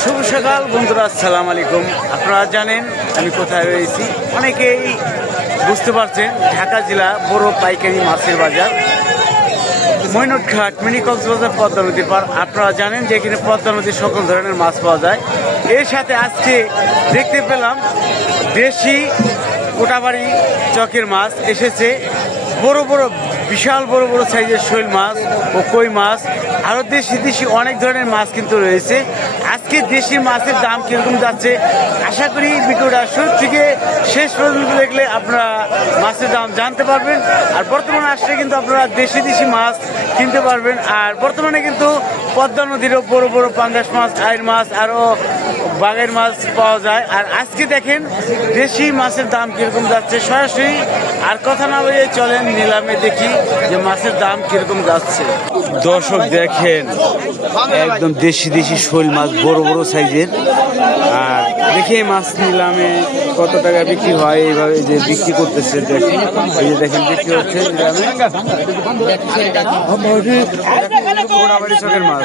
শুভ সকাল বন্ধুরা, আসসালামু আলাইকুম। আপনারা জানেন আমি কোথায় রয়েছি, অনেকেই বুঝতে পারছেন। ঢাকা জেলা বড় পাইকারি মাছের বাজার মৈনটঘাট মিনি কক্সবাজার পদ্মা নদীর পার। আপনারা জানেন যে এখানে পদ্মা নদীর সকল ধরনের মাছ পাওয়া যায়। এর সাথে আজকে দেখতে পেলাম দেশি কোটাবাড়ি চকের মাছ এসেছে। বড় বড় বিশাল বড় বড় সাইজের শৈল মাছ ও কই মাছ, আরও দেশি অনেক ধরনের মাছ কিন্তু রয়েছে। আজকে দেশি মাছের দাম কীরকম যাচ্ছে আশা করি ভিডিওটা শুরু থেকে শেষ পর্যন্ত দেখলে আপনারা মাছের দাম জানতে পারবেন। আর বর্তমানে আসলে কিন্তু আপনারা দেশি মাছ কিনতে পারবেন। আর বর্তমানে কিন্তু পদ্মা নদীরও বড় বড় পাঙ্গাস মাছ, আইর মাছ, আরও বাঘের মাছ পাওয়া যায়। আর আজকে দেখেন দেশি মাছের দাম কীরকম যাচ্ছে সরাসরি। আর কথা না বলে চলেন নিলামে দেখি যে মাছের দাম কীরকম যাচ্ছে। দর্শক দেখেন একদম দেশি শৈল মাছ বড় বড় সাইজের। আর দেখি মাছ নিলামে কত টাকা বিক্রি হয়, এইভাবে যে বিক্রি করতেছে দেখেন, এই যে দেখেন বিক্রি হচ্ছে নিলামে কোটাবাড়ি চকের মাছ।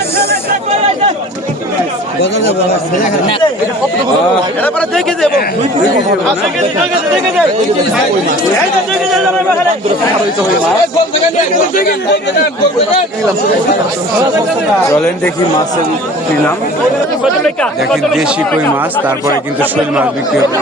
চলেন দেখি মাছের নিলাম। দেখেন দেশি কই মাছ, তারপরে কিন্তু শৈল মাছ বিক্রি হবে।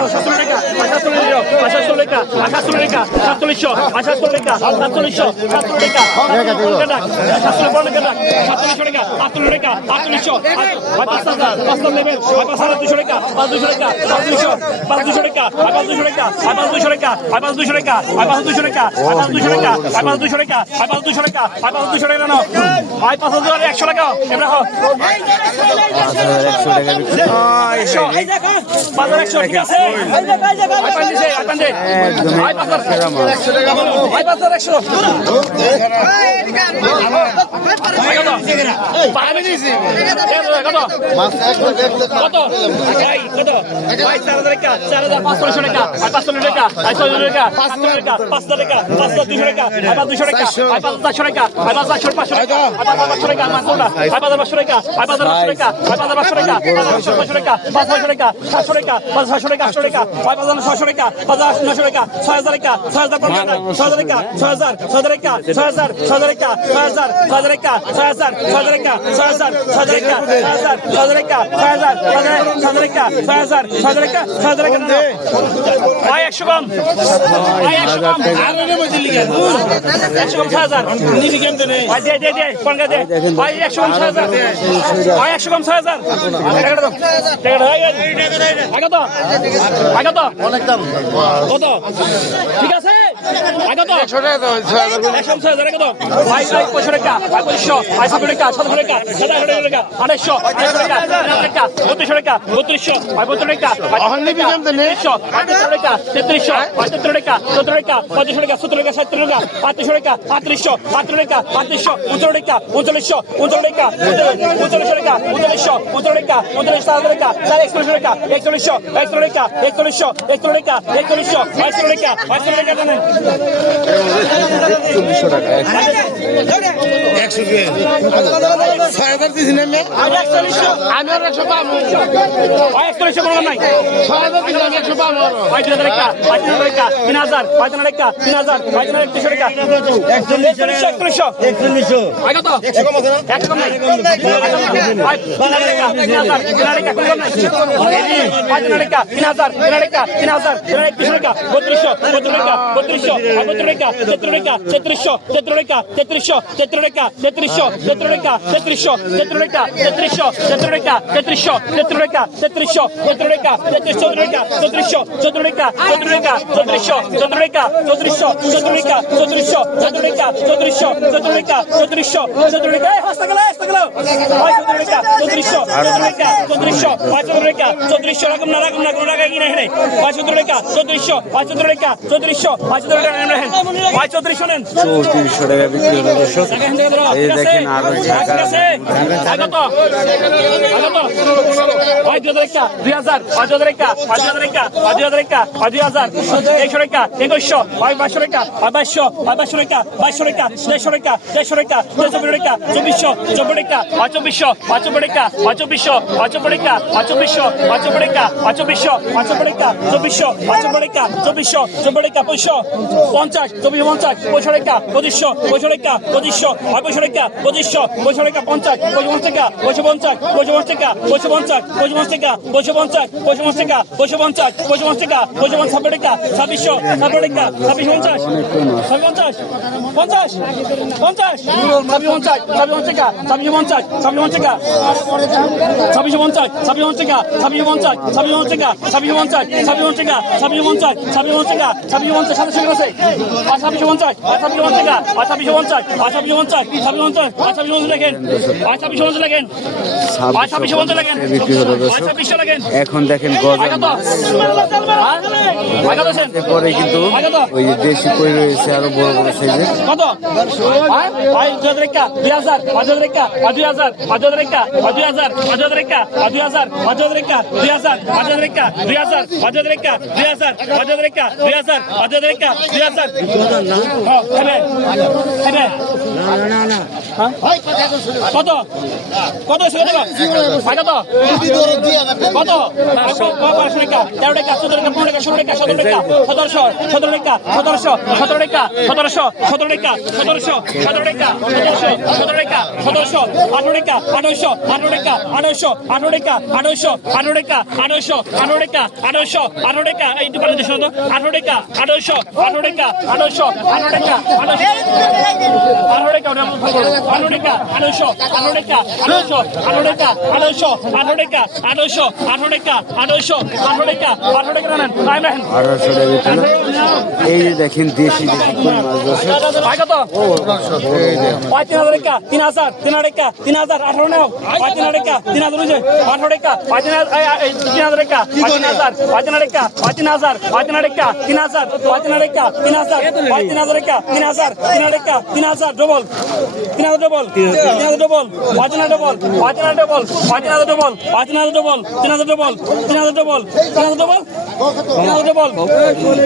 ঠিক আছে ভাই 2000 টাকা 2000 2000 টাকা 2000 টাকা 2000 টাকা 2000 100 টাকা 2100 ভাই 2200 টাকা 2200 2200 টাকা 2200 টাকা 150 টাকা 150 টাকা 150 টাকা 2400 24 টাকা 2400 24 টাকা 2400 24 টাকা 2400 24 টাকা 2400 24 টাকা 2400 24 টাকা 2400 24 টাকা 500 50 2450 500 টাকা 2500 500 টাকা 2500 500 টাকা 2500 500 টাকা 50 55 টাকা 55 55 টাকা 55 55 টাকা 55 55 টাকা 55 55 টাকা 55 টাকা 2600 26 টাকা 2650 50 50 50 2650 26 টাকা 2650 26 টাকা 2650 26 টাকা 2650 26 টাকা 2650 26 টাকা 2650 26 টাকা 2650 সাথে সঙ্গে আছে 2650 26 টাকা 2650 2650 2650 2650 দেখেন 2650 দেখেন 2650 দেখেন বিক্রি হলো দর্শক। 2600 দেখেন এখন দেখেন গজান পরে কিন্তু ওই যে দেশি কই রয়েছে আরো বড় বড় সাইজের। কত ভাই 2000 টাকা 2000 5000 টাকা 2000 5000 টাকা 2000 5000 টাকা 2000 5000 টাকা 2000 5000 টাকা 2000 5000 টাকা 2000 5000 টাকা 2000 5000 টাকা 2000 হ্যাঁ হবে কত কত এসে দেবা ভাই কত কত 1200 টাকা 13 টাকা 14 টাকা 15 টাকা 16 টাকা 17 টাকা 1700 টাকা 17 টাকা 17 টাকা 17 টাকা 17 টাকা 17 টাকা 18 টাকা 18 টাকা 18 টাকা 18 টাকা 18 টাকা এই দোকানে দেশ তো 18 টাকা 18 টাকা 18 টাকা 18 টাকা 18 টাকা 18 টাকা 18 টাকা 18 টাকা 18 টাকা 18 টাকা রানেন টাইম রাখেন 1800 টাকা বিক্রি হলো। এই যে দেখেন দেশি দেশি কই মাছ দর্শক। ভাই কত 3000 টাকা 3000 টাকা 3000 18 নাও 3000 টাকা 3000 রুজে 18 টাকা 3000 টাকা 3000 টাকা 3000 টাকা 3000 টাকা 3000 টাকা 3000 টাকা 3000 টাকা 3000 double 3000 double 3000 double 5000 double 5000 double 5000 double 5000 double 3000 double 3000 double 3000 double 3000 double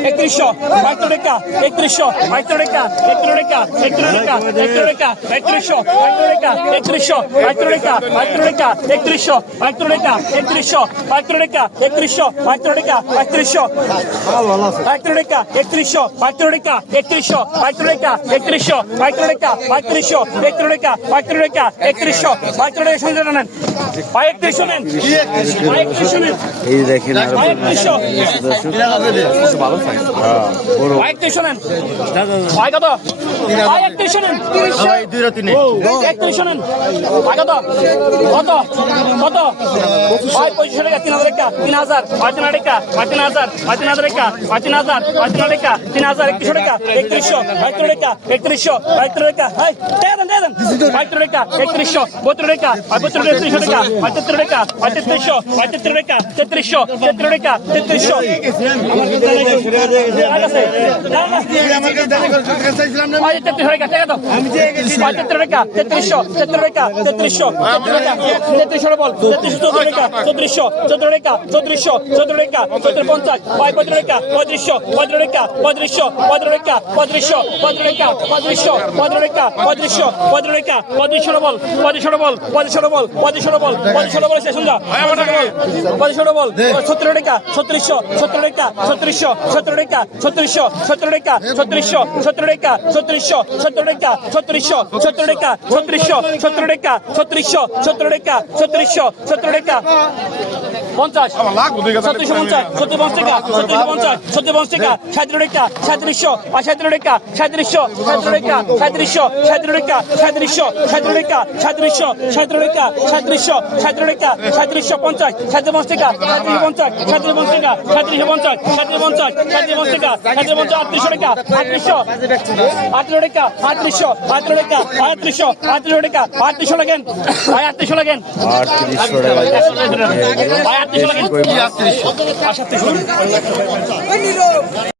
3100 72 টাকা 3100 72 টাকা 71 টাকা 71 টাকা 71 টাকা 3100 72 টাকা 3100 72 টাকা 72 টাকা 3100 72 টাকা 3100 72 টাকা 3100 72 টাকা 3100 72 টাকা 3100 72 টাকা 3100 72 টাকা 3100 72 টাকা 3100 72 টাকা 72 টাকা 3100 72 টাকা শুনতে নেন ভাই 3100 নেন ভাই 3100 নেন এই যে দেখেন আরো ভাই 3100 দর্শক। হ্যাঁ, বড় ভাই 3100 নেন ভাই কত ভাই 3100 নেন 3100 নেন ভাই কত কত কত ভাই 2500 টাকা 3000 টাকা 3000 5000 টাকা 5000 5000 টাকা 5000 5000 টাকা 3000 3100 টাকা 3100 72 টাকা 3100 72 টাকা হাই দেন 72 টাকা 3100 72 টাকা 72 টাকা 73 টাকা 73 টাকা 7300 73 টাকা 3300 ভাই 33 টাকা টাকা তো আমি যে গেছি 73 টাকা 3300 73 টাকা 3300 3300 বল 3300 টাকা 3400 14 টাকা 3400 14 টাকা 1450 ভাই 15 টাকা 3500 15 টাকা 3500 15 টাকা 3500 15 টাকা 3500 15 টাকা 3500 15 টাকা 3500 বল 3500 বল 3500 বল 3500 বল 3500 বল শেষ হয়ে যা 3500 বল 17 টাকা 3600 17 টাকা 3600 17 টাকা 3600 17 টাকা 3600 17 টাকা 3600 17 টাকা 3600 17 টাকা 3600 17 টাকা 3600 17 টাকা 3600 17 টাকা 50 750 750 টাকা 750 750 টাকা 70 টাকা 3700 70 টাকা 3700 70 টাকা 3700 70 টাকা 3700 70 টাকা 3700 70 টাকা 3700 70 টাকা 3750 75 টাকা 750 750 টাকা 750 750 750 টাকা 750 3800 টাকা 3800 38 টাকা 3800 38 টাকা 3800 38 টাকা 3800 লাগেন ভাই 3800 লাগেন 3800 টাকা ভাই 3800 লাগেন 3800